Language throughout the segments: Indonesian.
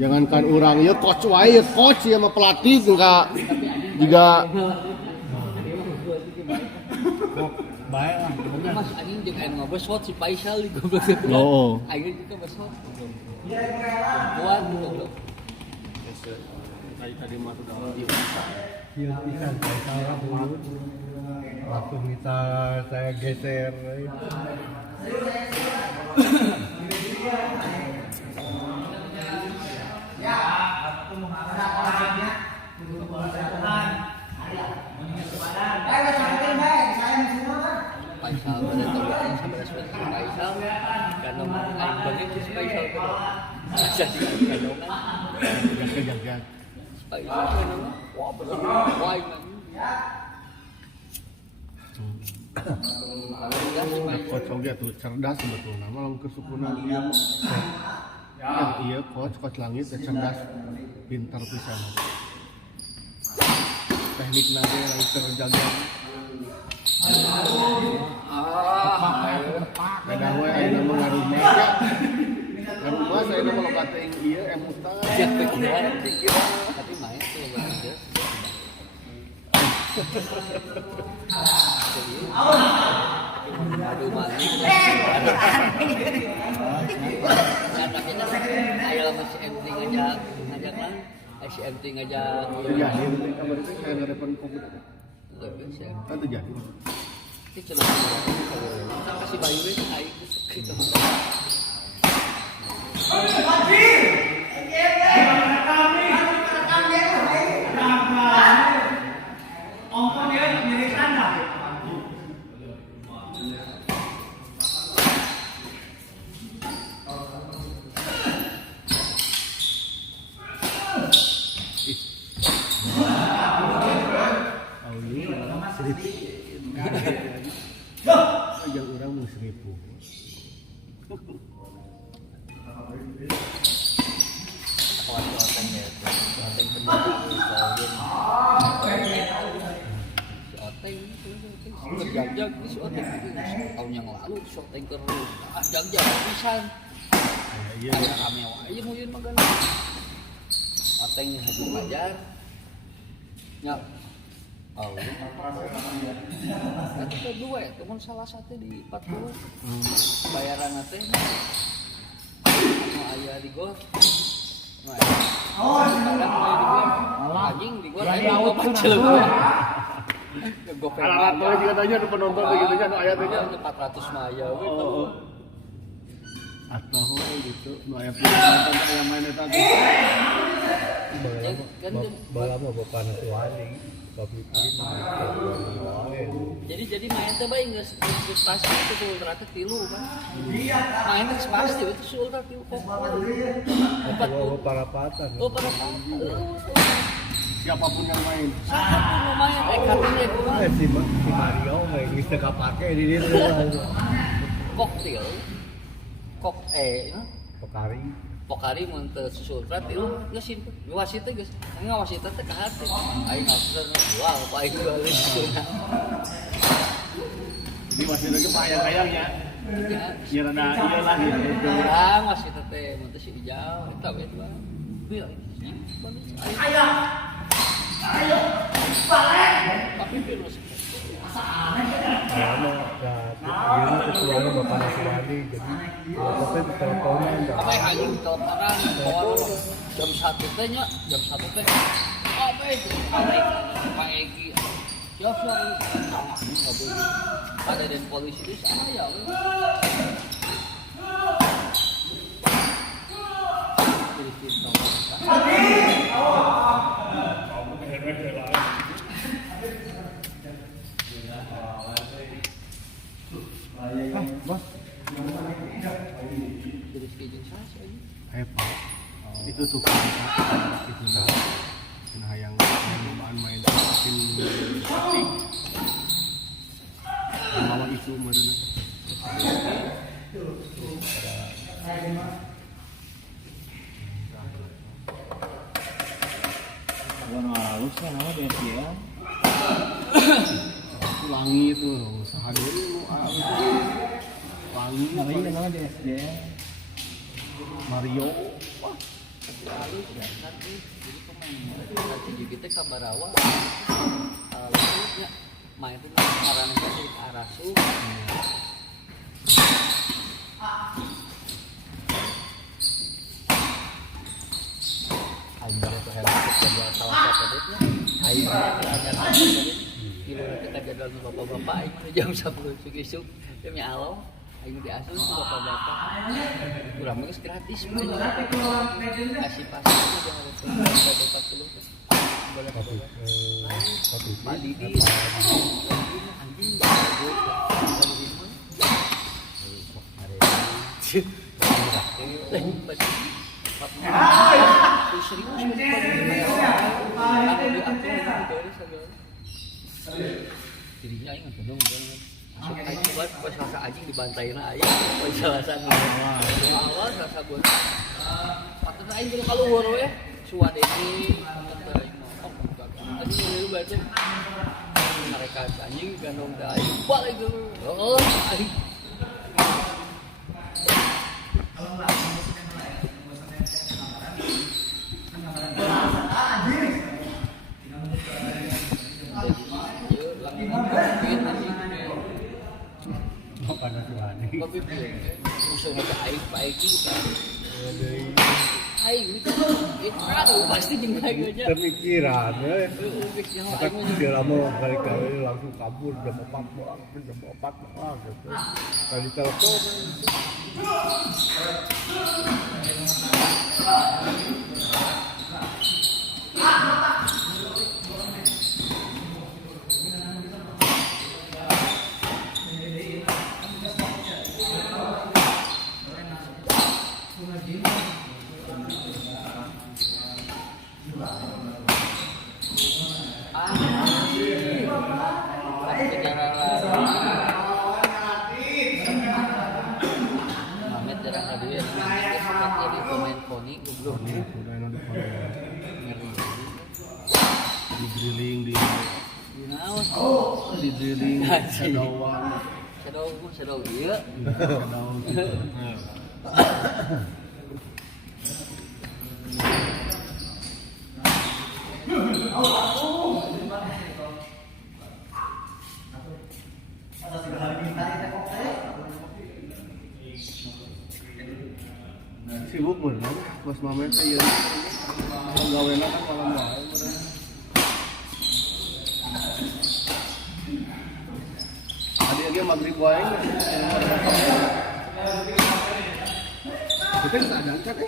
Jangankan orang ya coach wae ya coach ya mah pelatih enggak juga baik lah. Mas anjing jeung aya ngobesot si Faisal di goblok. oh. Aing juga besot. Kuat goblok. Tadi mah sudah Iya pisan saya salah dulu. Langsung minta saya geser. Ya, aku mau makan Faisal pada tahun sampai seperti Faisal karena aing banget si Faisal kan. Jadi kan jaga-jaga. Faisal kan. Wah, bener. Wah, Coach oge tuh cerdas sebetulnya mah lamun kesukunan ieu yang iya coach langit ya cerdas pintar pisan teknik nage lagi terjaga beda we ayeuna mah ngarumah ya ngarumah saya mah lo kata yang ieu emutan ya pikiran tapi main tuh enggak aduh mati ayo lah si MT ngajak kan si MT ngajak terjadi mungkin kabar itu kayak ngerepan covid kan terjadi itu cuma kasih bayu itu air gitu yang orang mau 1000 berjam-jam si Oteng tahun yang lalu si Oteng terus jam-jam pisan iya rame wae mungkin magana Oteng haji pajar nya oh itu kedua ya teman salah satu di 40 bayaran teh mau aya di gol anjing di gol aya di pacel alat tuh juga tanya ada penonton begitu kan ayatnya 400 maya atau gitu nu aya penonton aya main eta tuh bala mah bapak Tuani publik jadi main teh bae geus pasti itu ultra teh 3 kan main teh pasti itu ultra 3 kok para patan oh para siapapun yang main siapapun yang main kartunya si Mario nggak bisa kepake di dia koktil kok Pokari Pokari mun teu susultra tilu geus simpel wasit teh geus ngawasit teh ka hati aing ngawasit wah apa aing balik di masih lagi payang-payangnya ya rada ieu lah gitu kurang wasit teh mun teu si hijau eta we bang ayo balik tapi virus Ini ketuanya Bapak Tuani jadi tapi teleponan apa yang anjing teleponan jam 1 teh nya jam 1 teh apa itu Pak Egi siap enggak boleh ada dan polisi di sana ya bos jadi skejeng saya hebat itu tuh itu nah yang main makin penting bawa isu marina Bueno, halus kan nama dia. wangi itu sehari wangi Namanya nama dia SD. Mario halus ya kan jadi pemain nanti juga kita Sabarawa lalunya main itu arahnya ke arah suh aing itu helm kedua salah satu dia aing ada kilo kita gagal bapak-bapak aing jam 10 isuk demi Allah aing diasuh ke bapak-bapak urang mah gratis kasih pasar aja harus bapak dulu boleh Bali di anjing bagus dirinya ingat dong masuk aja buat pas rasa anjing dibantain aja pas rasa awal rasa buat patut aing dulu kalau woro ya suat ini tadi dulu baca mereka anjing gandong dai balik dulu oh aing Panas banget. tapi usul ada aing baik kita aing itu pasti jengkai aja Pemikiran ya. Maka dia lama kali-kali langsung kabur jam 4 gitu. Tadi telepon. di drilling di drilling shadow dia sibuk bener bos mamet teh ieu gawena kan malam bae adi lagi magrib wae kita bisa ada angkat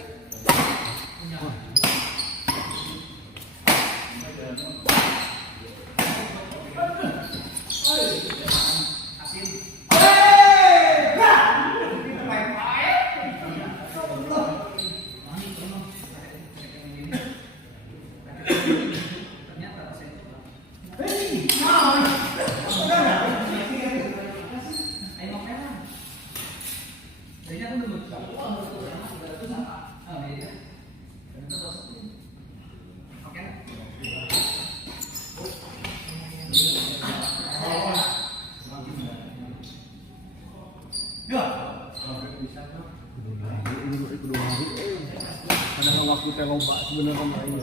Padahal waktu teh loba sebenarnya mah aing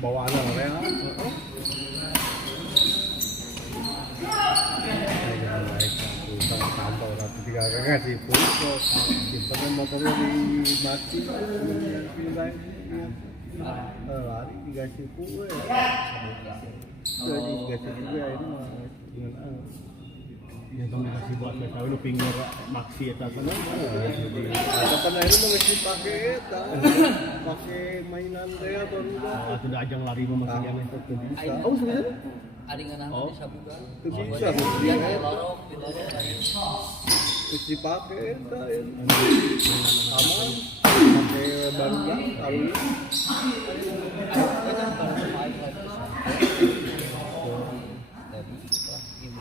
bawaan area. Tambah ratu tiga ngasih pulsa, simpan motornya di mati, lari dikasih kue, jadi dikasih kue ini mah dengan ya kamu dikasih buat mereka lu pinggir maksi eta sana jadi kapan akhirnya mau ngisi pakai eta pakai mainan teh atau enggak tidak ajang lari mah masih yang itu bisa oh sebenarnya ada yang nang bisa buka itu bisa dia kayak lorong di lorong ngisi pakai eta aman pakai barunya kalau kita kan kalau main lagi dari setelah ini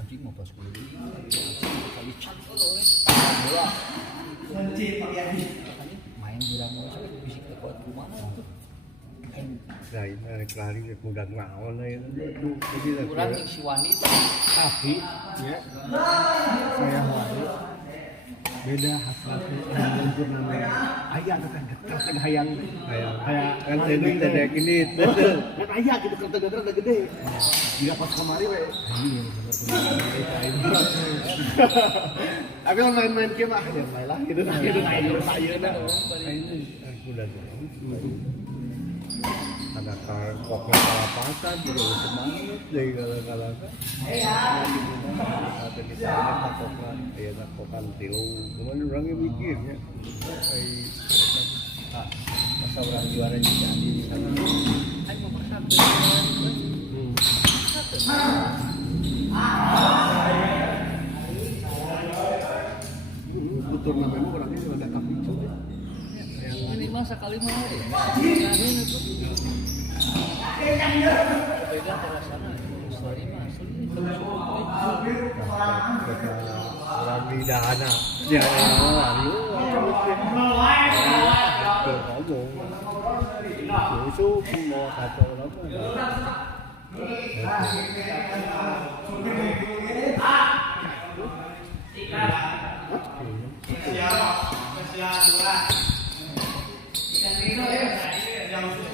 anjing mau pas kulit kali cat bola kunci pakai main bilang bisa kuat rumah tuh nah ini kelari udah ngawal lah itu kurang yang si wanita tapi ya saya hari beda hasilnya lentur namanya ayah tuh kan kertas hayang kayak kan training tadi ini kan ayah gitu kertas udah gede dia pas kemari we tapi main game ah ya main lah gitu ayeuna udah ada koknya kalapasan juga semangat dari kalau ada di sana kokan ya kokan tilu cuman orangnya mikirnya masa orang juara juga di sana ayo mau masak betul namanya orangnya ada kapicu ini mah sekali mah ini itu beda terasana story mah asli orang di dahana ya ngomong susu mau kacau lama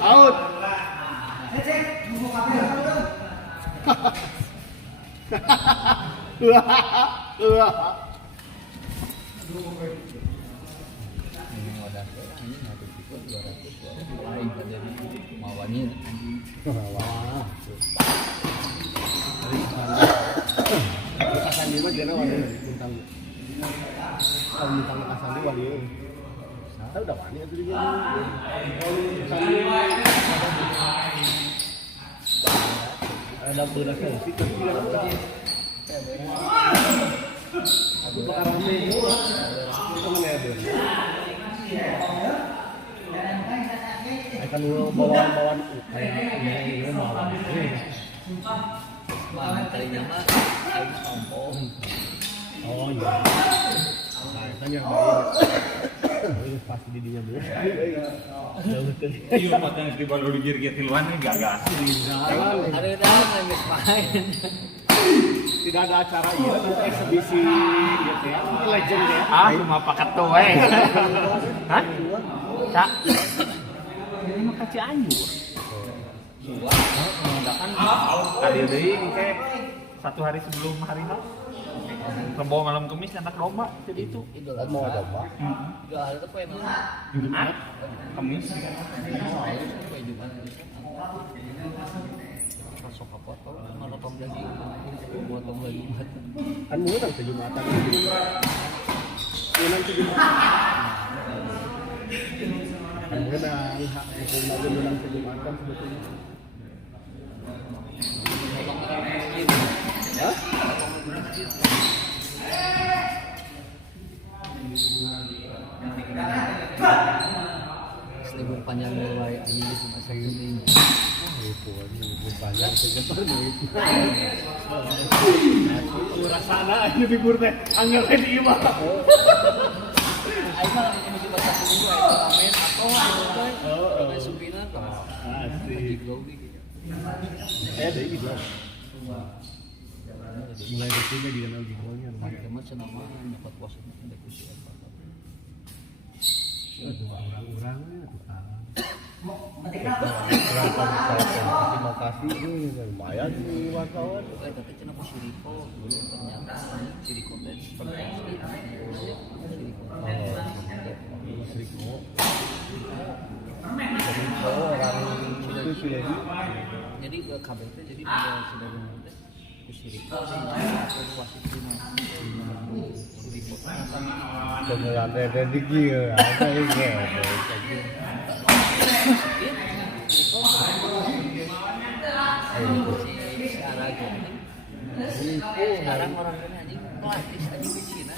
out ini wadah ini satu tipe 200 lain pada mawani wah Kasan di mah jana wali bintang. Kalau bintang kasan di wali. Saya udah wani itu juga. Ada berapa sih kecil udah. Aku bakal rame juga. Itu mana ada? Akan bawaan kayak ini bawaan. mana kalinya mah aing sombong. Oh iya. Nah, kan yang baik. Pasti didinya dulu. Iya, makanya di baru digigit tiluan ini gagal. Ada dah ngemis main. Tidak ada acara iya untuk eksibisi gitu ya. Ini legend ya. Ah, cuma paket tuh Hah? Cak. Ini mah kasih anjur. Dua, mengadakan Tadi deui engke 1 hari sebelum hari H. Rebo malam Kamis nyantak domba jadi itu. idul Mau ada apa? Idul Adha tuh emang Jumat, Kamis. sampai Jumat. Masuk ke foto, motong daging, motong daging. Kan murah sejumatan. Menang sejumatan. Kan menang, hukum lagi menang sejumatan sebetulnya. Hah? Libur panjang mulai ini di masa ini. Itu libur panjang sebentar itu. Rasana aja libur teh, angel teh di imah. Aing mah lagi musim bahasa minggu itu ramen atau ramen supina Asik. Gaudi gitu. Ada gitu. Mulai kecilnya dia kenal di golnya. Teman senama nyapat puasa ada kusi apa. Orang-orangnya tukang. Terima kasih ini lumayan nih wartawan. Tapi cenah ku siriko ternyata siriko teh siriko. Orang itu sudah Jadi ke kabel teh jadi pada sudah teh ku siriko sih wasit cuma siriko. beneran ada di kia ada ini Sekarang orang ini anjing pelatih anjing di Cina.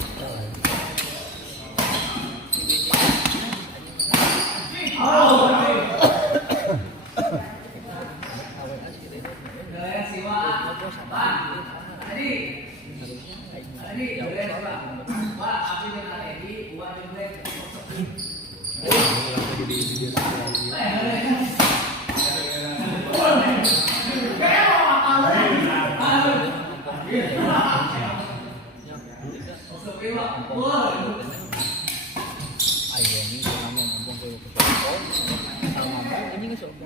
sok.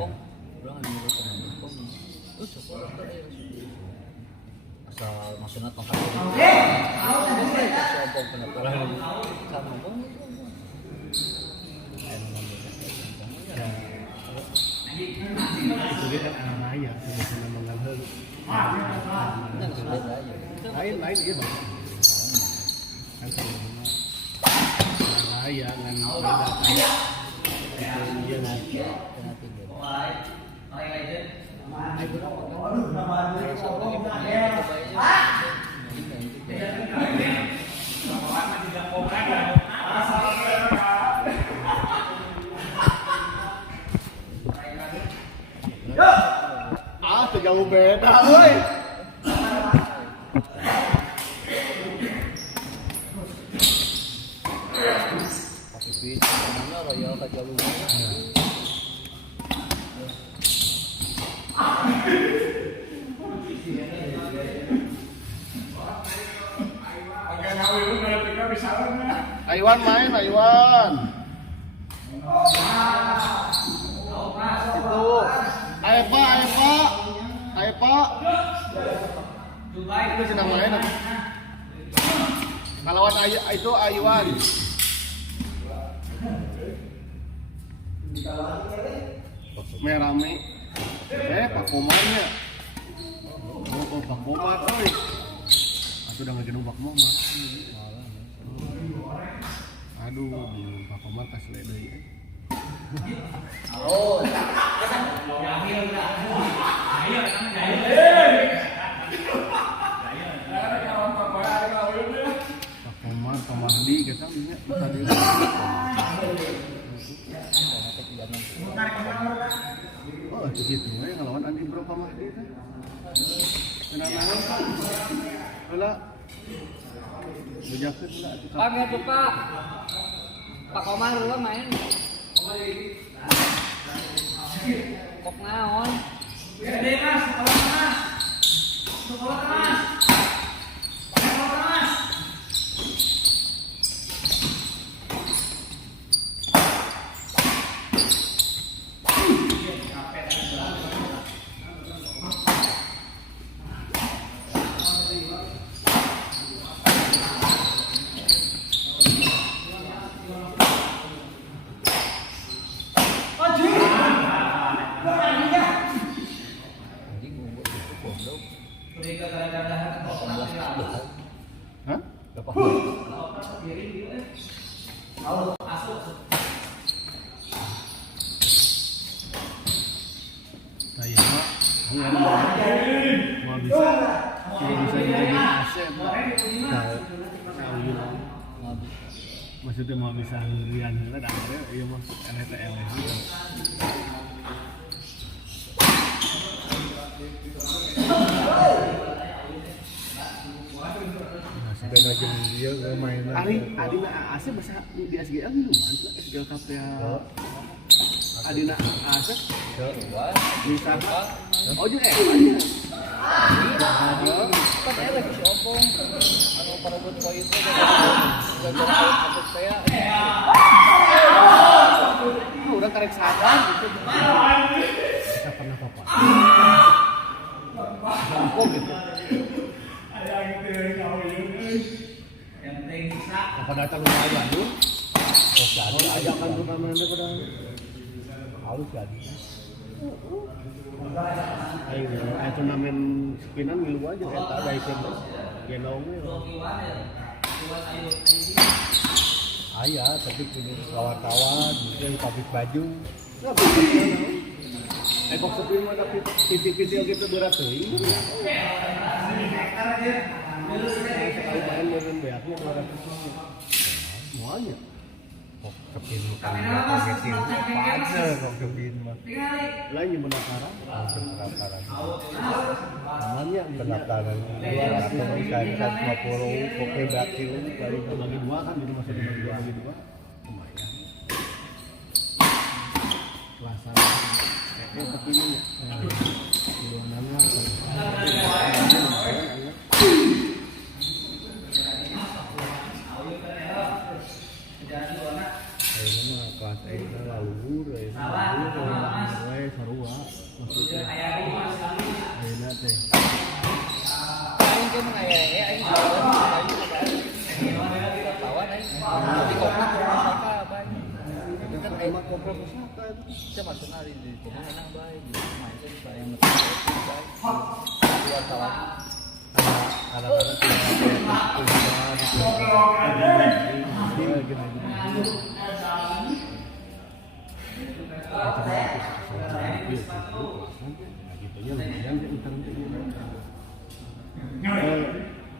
Kong, urang anu rukun kong. Terus sok asal maksudna tongkat. Sok penataran sama kong. Itu dia kan anak raya, sudah senang mengalir. Lain iya bang. Kan sama anak raya dengan beda kayak dia nanti. Jauh beda, woi. Pakai duit, mana royal ka jalur. Aiwan main, Aiwan. Itu. Ayo Pak. Itu sedang main. Kalawan itu Aiwan. Merame. Pak Komarnya. Oh, Pak Komar, oi. Aku udah ngegenung Pak Komar. Aduh, Pak Komar kasih ledoi. Oh. Pak Mahdi kita punya tadi. Oh, itu gitu ya ngelawan Andi Bro Pak Mahdi kan. Kenapa? Bola. Bejakeun lah. Pak tuh Pak. Pak Komar lu main. Kok naon? Gede Mas, sekolah Mas. Sekolah Mas. Sekolah Mas. Hah? Saya mau bisa jadi aset. Maksudnya mau bisa hurian heula da ieu mah LTL. Dan aja dia mainan. Adina AC bahasa di SGL minuman SGL KPA. Adina AC bisa oh juga aja. Kan lagi si Opong. Anu parebut poin teh gara-gara hapus saya. Udah karek sadar gitu. Bisa pernah apa? Gampang gitu. Apa datang ke Bandung? Oh, ajakan turnamennya pada Halus jadi. Ayo turnamen spinan ngilu aja eta da ieu genong we. Aya, tapi punya kawan-kawan, mungkin pabrik baju. Kok sepi mah tapi titik-titik gitu berat teuing. Sekali main meureun beaknya 200. Moalnya. Kok kepin kan ngisi partner kok kepin mah. Lain yang pendaftaran. Pendaftaran. Namanya Pendaftaran 200 misalnya 150 kok berarti bagi dua kan jadi masih bagi dua lumayan. Kelasan tapi ini ya. Dua nanya. Ini mah kelas Ayeuna laluhur, Wae sarua maksudnya. Ayeuna teh. Aing teh mengayai aing tawan aing di komplek pusaka bae. Kan aing mah komplek pusaka itu maksudna di rumah enak bae di main teh yang luar tawan. kadang-kadang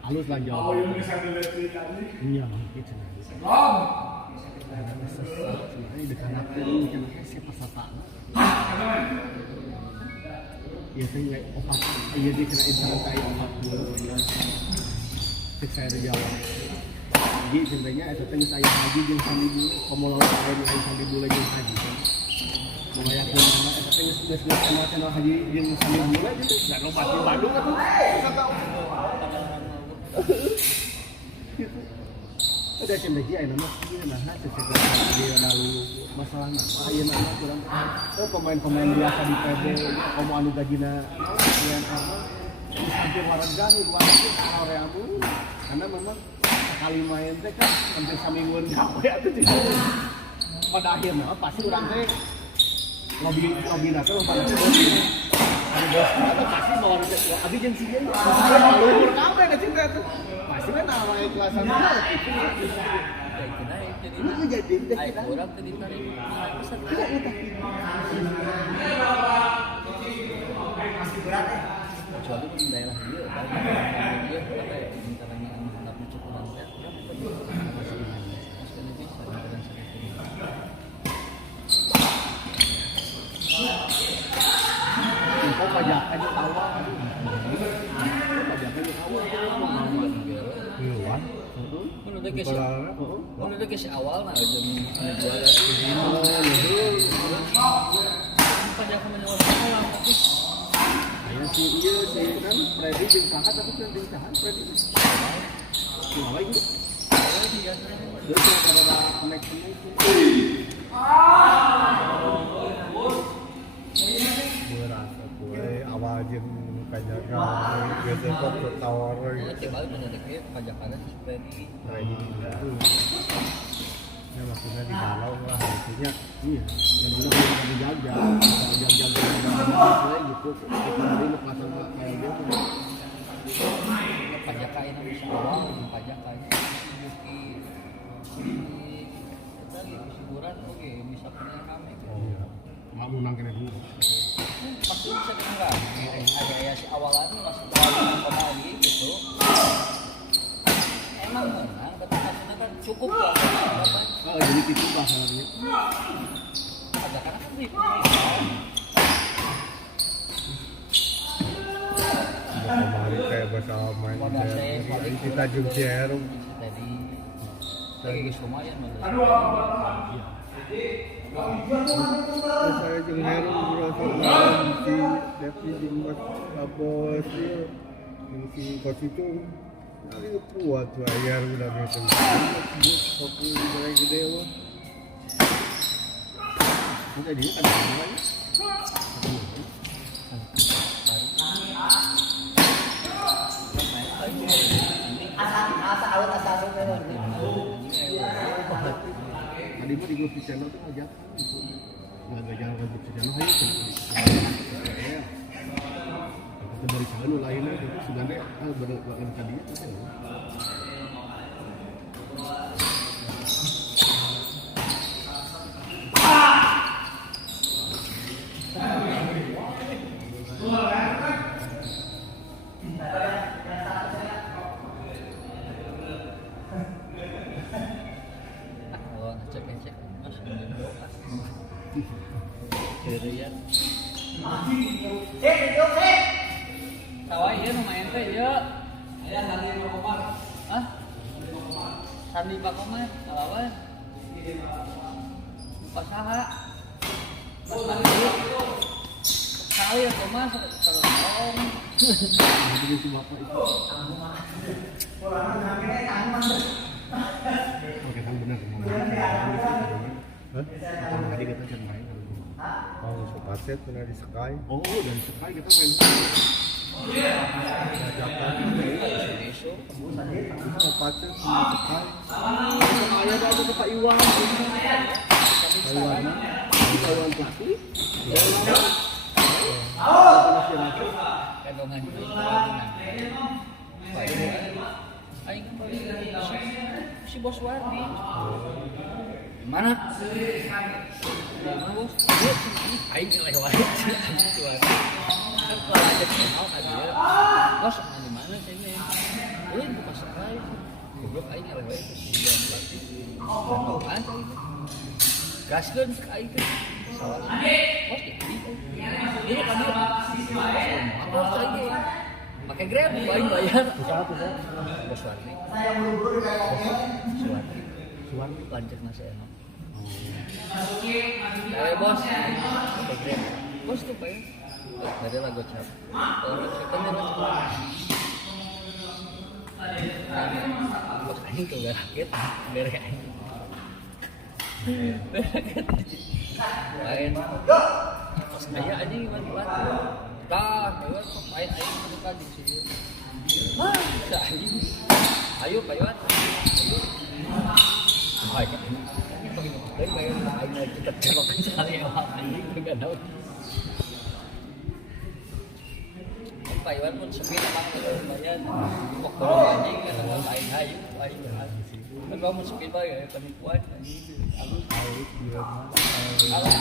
halus lah jauh. Iya, gitu. Sebenarnya dekat aku macam saya peserta. Iya saya opat, iya dia kena insan kayak opat dulu. Cek saya jawab. Jadi sebenarnya itu tanya saya haji jeung sambil komo lawan lain sambil boleh jeung haji. Membayar ke mana itu tanya sudah channel haji jeung sambil boleh gitu. Enggak lupa di Bandung atuh. Udah cendeki ayeuna mah ieu nah cek dia lalu masalah mah ayeuna mah kurang pemain-pemain biasa di PB komo anu gajina yang apa hampir warga luar Koreamu karena memang sekali main teh kan hampir samingguan gawe atuh pada akhirnya pasti urang teh lobby teh lompat ada bos ada pasti bawa abi jeung si dia luhur kabeh da cinta tuh pasti kan nama ikhlasan itu jadi aing urang teh diterima pesan kecuali di daerah dia dia mintaranya anak cukupan ya kok pajak aja awal pajak aja awal Hewan. menurut ke si awal nah jam 2 pajak menyewa sekolah tapi ya si iya si kan Freddy jeung Sahat tapi kan jeung Sahat Freddy cuma lagi terus ada connection Berasa gue awal jeung kajakan gitu kok tawar nanti balik mendetek pajakannya seperti ya maksudnya di galau lah maksudnya iya yang mana kalau dijaga jaga gitu kita hari lepasan kayak gitu pajakan ini bisa awal pajakannya kita lagi hiburan oke bisa punya kami nggak menang kena dulu pasti bisa dengar ada si awalan masih koma lagi gitu emang menang tapi hasilnya kan cukup lah jadi tipu bahasanya ada karena kan tipu kemarin kayak bersama main kita Jumjer tadi lagi lumayan saya jeung Heru merasa si Devi jeung Bos yang si Bos itu lagi kuat bayar udah gitu kopi mulai gede wah udah dia kan semuanya tadi mah di grup channel tuh ngajak nggak jangan ke grup channel ayo kita dari channel lainnya itu sebenarnya benar tadi itu Kerian. Sawah ieu nu main teh ieu. Aya Sandi Pak Komar. Hah? Sandi Pak Komar, lawan. Pasaha. Kali ya Komar kalau tolong. jadi si bapak itu oke kan benar Hah? Tadi kita kan main. Oh, Sopaset pernah di Sky. Oh, dan sekali kita main. Jakarta. Sopaset pernah di Sky. Ayah ada Pak Iwan. Taiwan. Iwan Plastik. Kedongan aing si bos Wardi mana bos aing lewat si Wardi kan kalau ada kenal kan dia bos di mana sini di pasar raya goblok aing lewat itu dan lagi kan gaskeun ka aing teh salah bos ini kan dia bos aing pakai Grab bayar Siapa tuh? bos Wardi Suwardi lancar nasi enak bos pakai Grab bos tuh pak dari lah gocap sekarang bos anjing tuh gak rakit dari anjing lain pas kaya anjing bantu dah lewat main aing buka di sini wah anjing ayo Pak Iwan ayo dari main aing lagi kita cerokan sekali ya anjing enggak tahu Pak Iwan pun sepi apa lumayan waktu anjing kata aing ayo kan kamu sepi bae penipuan anjing halus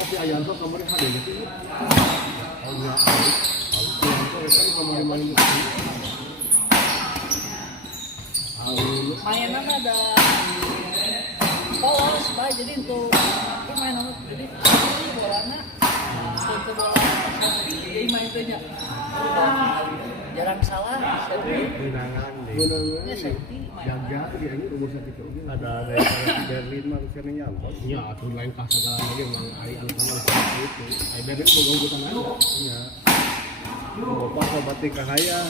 Tapi ayah tuh kamarnya ada gitu. Oh iya. Itu kamar main itu. mainan ada polos pak jadi untuk itu mainan jadi bolanya untuk bola jadi main tuhnya jarang salah Benangan deh. ya safety Jaga dia ini umur sakit itu. Ada di Berlin manusia nyambot. Iya, atuh lain ka segala lagi emang ayah anu sama itu. Ayah dari mau gangguan aja. Iya. Bapak sobat nikah hayang.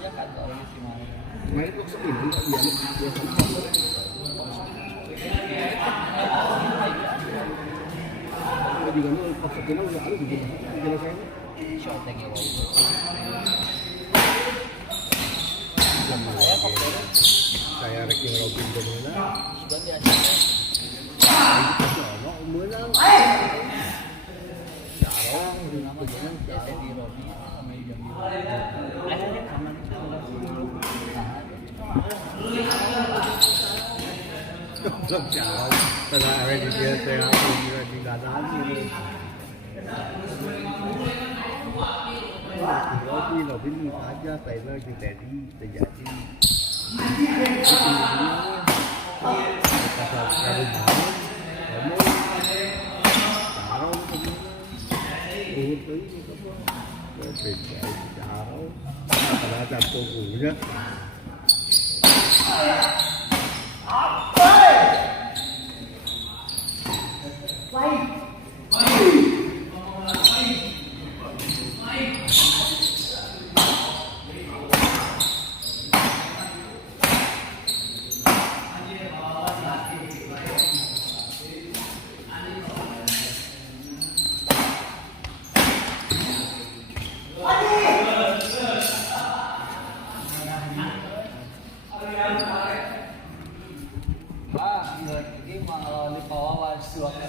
ya kan orang si mau Main kok sepi enggak dia sama. Juga mau kok sepi enggak ada gitu. Jelasannya. shot lagi wow Saya Ricky Robin Domina. sudah biasa Sono menang. Jarang nama jangan biasa di Robi sama jam ada kanan belum jarang. Setelah ada di dia saya juga di kanan ini. Robin saja Taylor di Teddy terjadi. Pasal kalau mau, kamu jarang semua. Itu ini kamu. Beda jarang. Karena ada tunggunya. ini malah di bawah suatu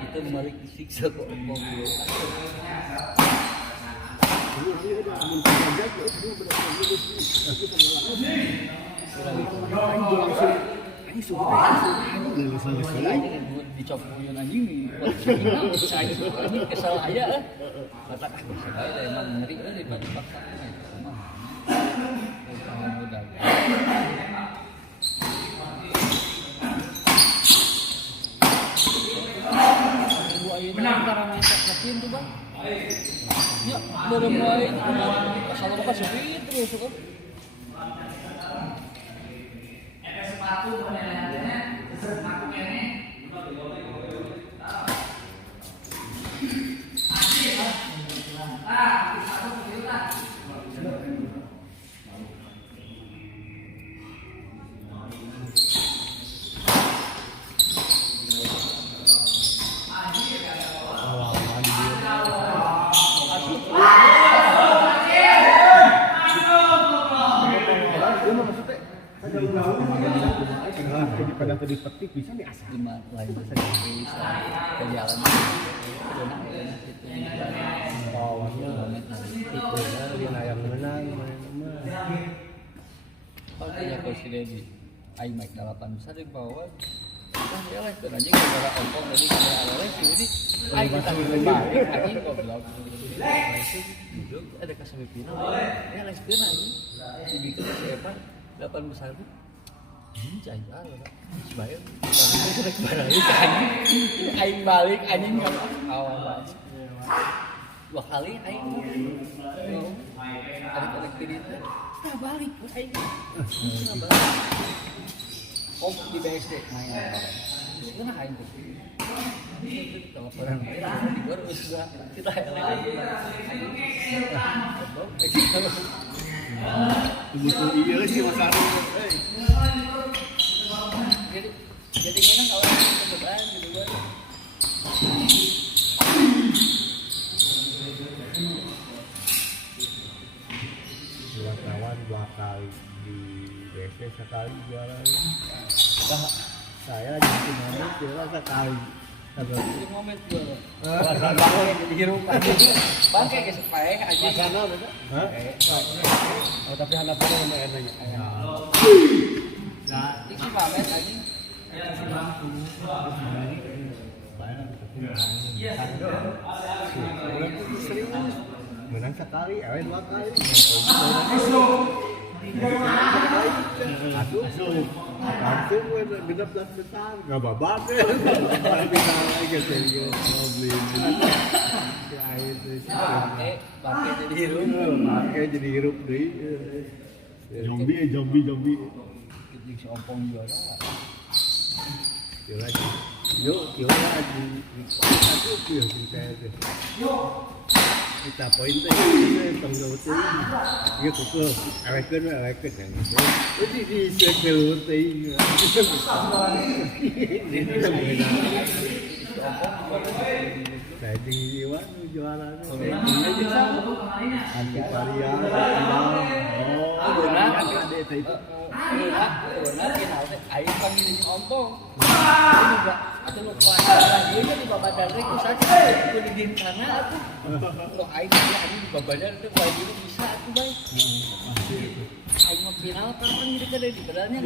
itu balik disiksa kok mobil dicopokin anjing kesal aja kata saya emang ngeri di paksa menang karena main tuh bang ya bareng wae asal mah sepi terus kan. Daripada tadi petik bisa nih asal. Lima lain bisa berjalan. Awalnya itu dia yang menang main Makanya kalau si Dedi, aing make 8 besar di bawah. Kan dia lah kan anjing gara ompong dari awalnya si Dedi. Aing kita balik anjing goblok. Ada ke semifinal. Ya lah sekeun anjing. Dibikin siapa 8 besar tuh. Cai lah. Sebayar. Sudah kembali anjing. Aing balik anjing awal. 2 kali aing ada cerita kita balik bos aing di BSD main terus kena aing tuh teleponan di luar udah kita betul iya sih Mas Ari. jadi memang kalau kita berani di luar Wartawan 2 kali di BC sekali juara. Saya di Cimahi juara sekali. di momen gua bangke jadi hirup aja bangke ke sepaya aja Masana udah? Hah? Oh tapi hadapannya sama enaknya. Nah, isi pamer aja serius. Menang sekali, 2 kali. Asuh. Langsung genap besar, nggak babat ya. Bisa lagi serius, mau beli. Ya itu sih. bangke jadi hirup Pakai jadi hirup deh. Zombie. jadi si ompong juara Kira lagi. Yuk, kira lagi. Aku kira kita itu. Kita poin teh tanggal teh. Iya kuku. Aweken yang itu. Jadi di sekel teh. Jadi Iwan jualan. Anti Paria. benar final teh aing panggil jeung ompong juga atuh nu pelajaran ieu kan di babadar teh kusaha kudu di dincana atuh lo aing dia anjing di babadar teh bae dulu bisa atuh bae aing mah final kapan jadi kada di bedanya